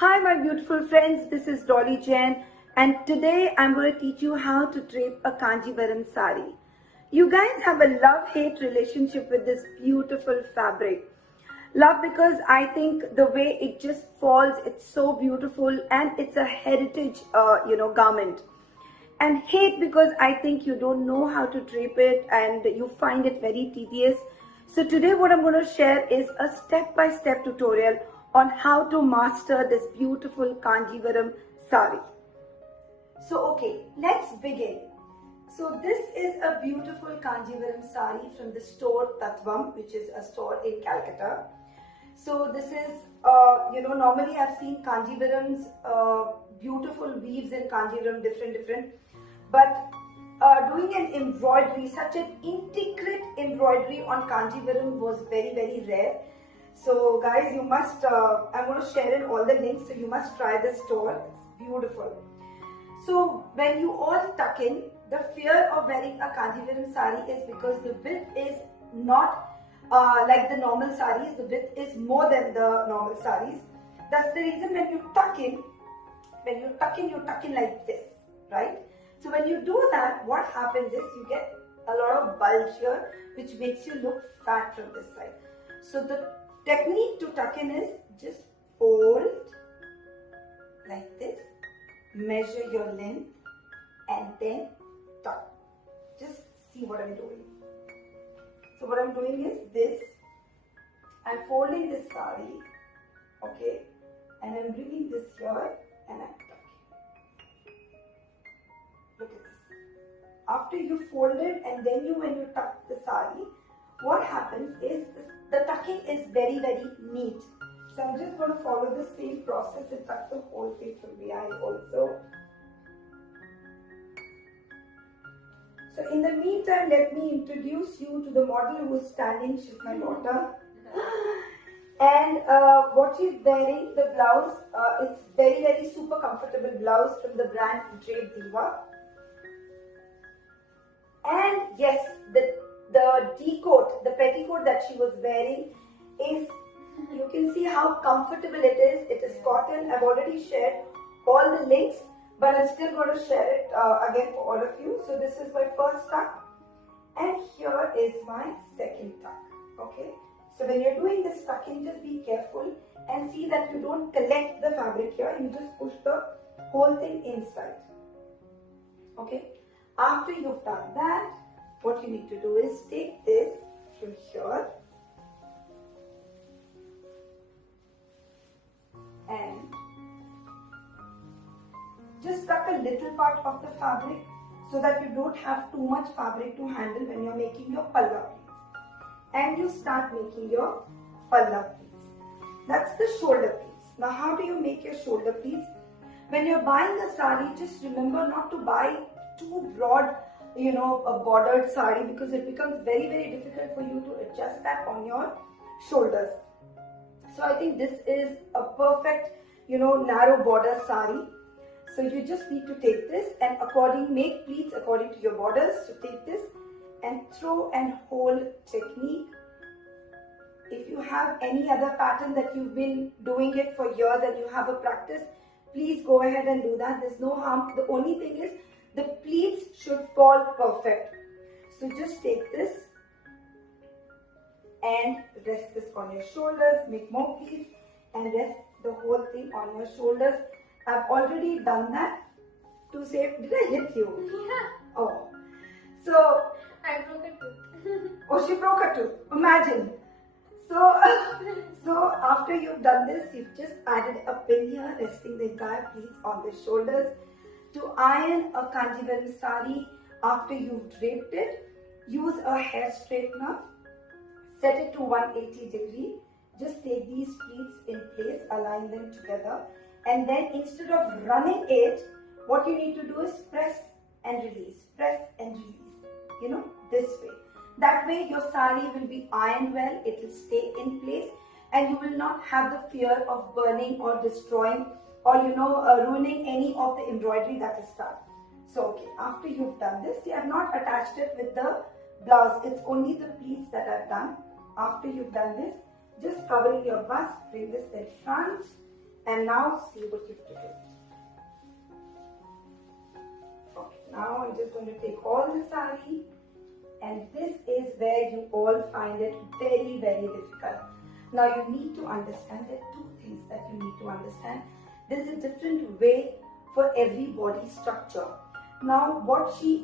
Hi my beautiful friends, this is Dolly Jain and today I'm going to teach you how to drape a Kanjivaram sari. You guys have a love-hate relationship with this beautiful fabric. Love because I think the way it just falls, it's so beautiful and it's a heritage garment. And hate because I think you don't know how to drape it and you find it very tedious. So today what I'm going to share is a step-by-step tutorial on how to master this beautiful Kanjivaram sari. So okay, let's begin. So this is a beautiful Kanjivaram sari from the store Tatvam, which is a store in Calcutta. So this is, normally I've seen Kanjivaram's beautiful weaves in Kanjivaram, different. But doing an embroidery, such an intricate embroidery on Kanjivaram was very rare. So guys, you must, I'm going to share in all the links, so you must try this store. It's beautiful. So when you all tuck in, the fear of wearing a Kanjivaram sari is because the width is not like the normal saris. The width is more than the normal saris. That's the reason when you tuck in, you tuck in like this, right? So when you do that, what happens is you get a lot of bulge here, which makes you look fat from this side. So the technique to tuck in is just fold like this, measure your length and then tuck. Just see what I'm doing. So what I'm doing is this, I'm folding this sari, okay, and I'm bringing this here and I'm tucking. Look at this. After you fold it and then when you tuck the sari, what happens is the tucking is very neat. So I'm just going to follow the same process and tuck the whole thing from behind also. So in the meantime, let me introduce you to the model who is standing. She's my daughter. And what she's wearing, the blouse, it's very super comfortable blouse from the brand Drape Diva. And yes, the D-coat, the petticoat that she was wearing is, you can see how comfortable it is. It is cotton. I've already shared all the links, but I'm still going to share it again for all of you. So this is my first tuck and here is my second tuck, okay? So when you're doing this tucking, just be careful and see that you don't collect the fabric here. You just push the whole thing inside, okay? After you've done that, what you need to do is take this from here and just tuck a little part of the fabric so that you don't have too much fabric to handle when you're making your palla pleats. And you start making your palla pleats. That's the shoulder pleats. Now how do you make your shoulder pleats? When you're buying a sari, just remember not to buy too broad, a bordered sari, because it becomes very difficult for you to adjust that on your shoulders. So I think this is a perfect, narrow border sari. So you just need to take this and make pleats according to your borders. So take this and throw and hold technique. If you have any other pattern that you've been doing it for years and you have a practice, please go ahead and do that. There's no harm. The only thing is the pleats should fall perfect. So just take this and rest this on your shoulders, make more pleats and rest the whole thing on your shoulders. I've already done that to save. Did I hit you? Yeah. Oh. So I broke a tooth. Oh, she broke her tooth. Imagine. So after you've done this, you've just added a pin here, resting the entire pleats on the shoulders. To iron a Kanjivaram sari after you've draped it, use a hair straightener, set it to 180 degree. Just take these pleats in place, align them together, and then instead of running it, what you need to do is press and release, this way. That way your sari will be ironed well, it will stay in place and you will not have the fear of burning or destroying or ruining any of the embroidery that is done. So okay, after you've done this, see, I've not attached it with the blouse, it's only the pleats that I've done. After you've done this, just covering your bust, bring this in front And now see what you have to do. Okay, now I'm just going to take all the sari, and this is where you all find it very, very difficult. Now you need to understand, there are two things that you need to understand. There's a different way for every body structure. Now what she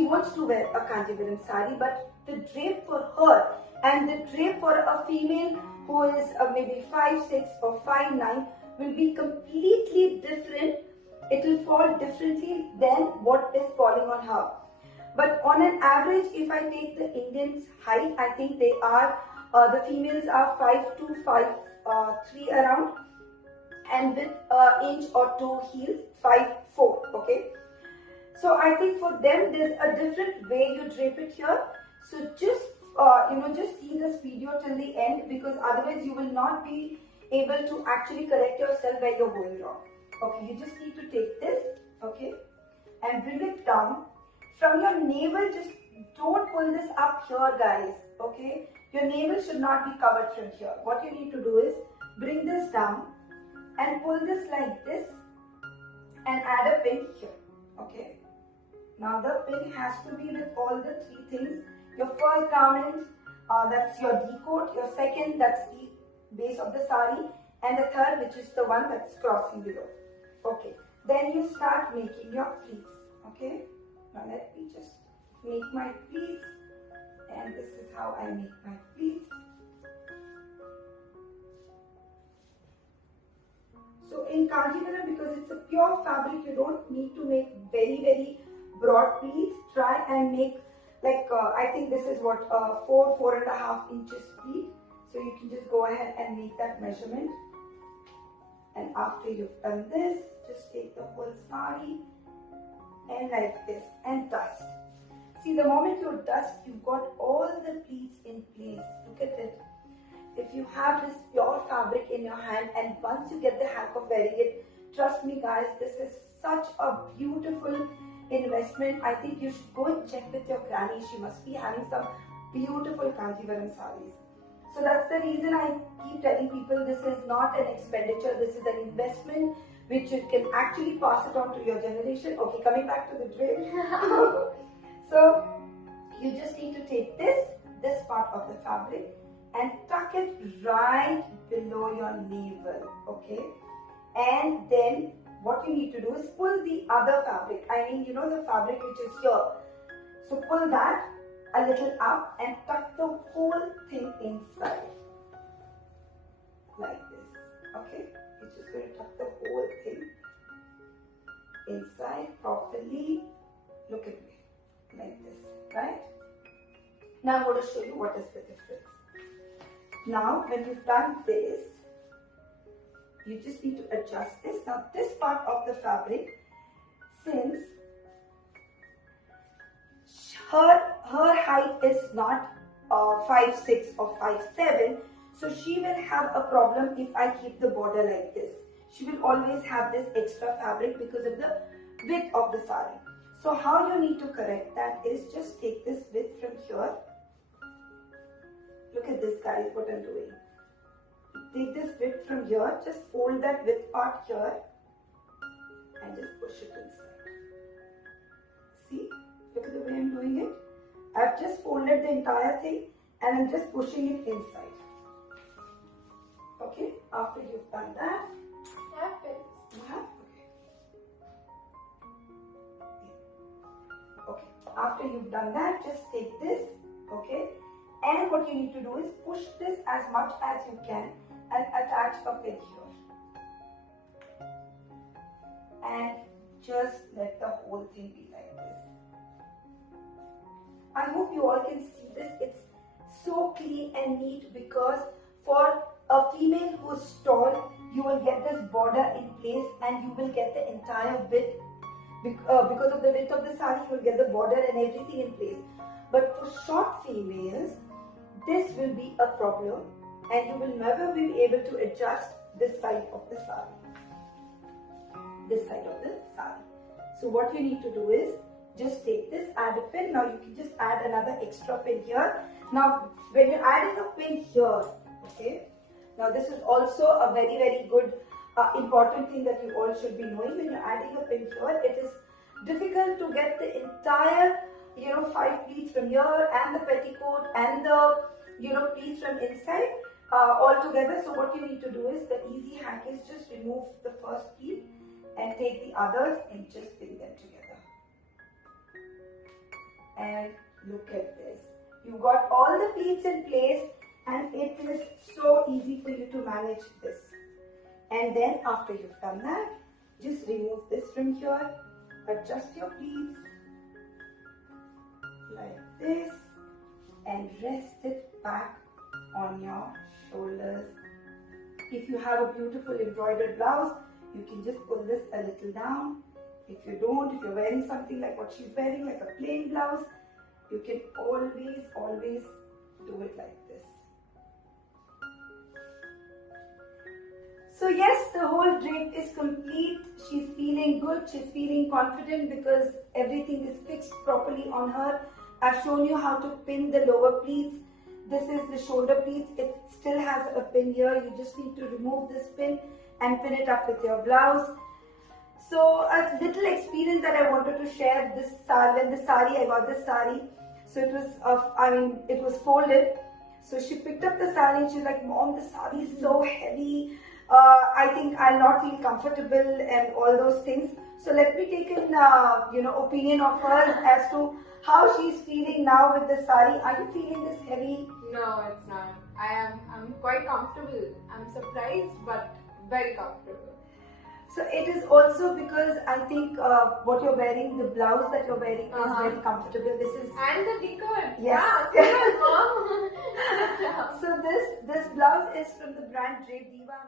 wants to wear a Kanjivaram sari, but the drape for her and the drape for a female who is maybe 5'6" or 5'9" will be completely different. It will fall differently than what is falling on her. But on an average, if I take the Indians' height, I think they are, the females are 5'2", 5'3" around, and with inch or two heels, 5'4", okay. So I think for them, there's a different way you drape it here. So just, just see this video till the end, because otherwise you will not be able to actually correct yourself where you're going wrong. Okay, you just need to take this, okay, and bring it down. From your navel, just don't pull this up here, guys, okay. Your navel should not be covered from here. What you need to do is bring this down and pull this like this and add a pin here, okay. Now the pin has to be with all the three things. Your first garment, that's your D-coat. Your second, that's the base of the sari. And the third, which is the one that's crossing below. Okay. Then you start making your pleats. Okay. Now let me just make my pleats. And this is how I make my pleats. So in Kanjivaram, because it's a pure fabric, you don't need to make very, very broad pleats. Try and make like, I think this is what, 4.5 inches pleat. So you can just go ahead and make that measurement. And after you've done this, just take the whole sari and like this and dust. See, the moment you dust, you've got all the pleats in place. Look at it. If you have this pure fabric in your hand, and once you get the hang of wearing it, trust me guys, this is such a beautiful investment. I think you should go and check with your granny. She must be having some beautiful Kanjivaram saris. So that's the reason I keep telling people this is not an expenditure, this is an investment which you can actually pass it on to your generation. Okay, coming back to the drape. So you just need to take this part of the fabric and tuck it right below your navel, okay? And then what you need to do is pull the other fabric. I mean, the fabric which is here. So pull that a little up and tuck the whole thing inside. Like this, okay? You're just going to tuck the whole thing inside properly. Look at me, like this, right? Now I'm going to show you what is the difference. Now, when you've done this, you just need to adjust this. Now, this part of the fabric, since her height is not 5'6" or 5'7", so she will have a problem if I keep the border like this. She will always have this extra fabric because of the width of the sari. So how you need to correct that is just take this width from here. Look at this, guys, what I'm doing. Take this width from here, just fold that width part here and just push it inside. See, look at the way I'm doing it. I've just folded the entire thing and I'm just pushing it inside. Okay, after you've done that, you have, okay. After you've done that, just take this, okay, and what you need to do is push this as much as you can and attach a pin here. And just let the whole thing be like this. I hope you all can see this. It's so clean and neat because for a female who's tall, you will get this border in place and you will get the entire width. Because of the width of the sari, you will get the border and everything in place. But for short females, this will be a problem and you will never be able to adjust this side of the sari. This side of the sari. So what you need to do is just take this, add a pin. Now you can just add another extra pin here. Now when you're adding a pin here, okay, Now this is also a very good important thing that you all should be knowing. When you're adding a pin here, it is difficult to get the entire 5 pleats from here and the petticoat and the pleats from inside all together. So what you need to do is, the easy hack is just remove the first pleat and take the others and just pin them together. And look at this. You got all the pleats in place, and it is so easy for you to manage this. And then after you've done that, just remove this from here, adjust your pleats like this and rest it back on your shoulders. If you have a beautiful embroidered blouse, you can just pull this a little down. If you don't, if you're wearing something like what she's wearing, like a plain blouse, you can always do it like this. So yes, the whole drape is complete. She's feeling good, she's feeling confident because everything is fixed properly on her. I've shown you how to pin the lower pleats. This is the shoulder pleats. It still has a pin here. You just need to remove this pin and pin it up with your blouse. So a little experience that I wanted to share. This sari, I got this sari. So it was, it was folded. So she picked up the sari and she's like, Mom, the sari is so heavy. I think I'll not feel comfortable and all those things. So let me take an opinion of hers as to how she's feeling now with the sari. Are you feeling this heavy? No, it's not. I'm quite comfortable. I'm surprised, but very comfortable. So it is also because I think what you're wearing, the blouse that you're wearing is very comfortable. This is and the decor. Yes. Yeah, Mom. So this blouse is from the brand Drape Diva.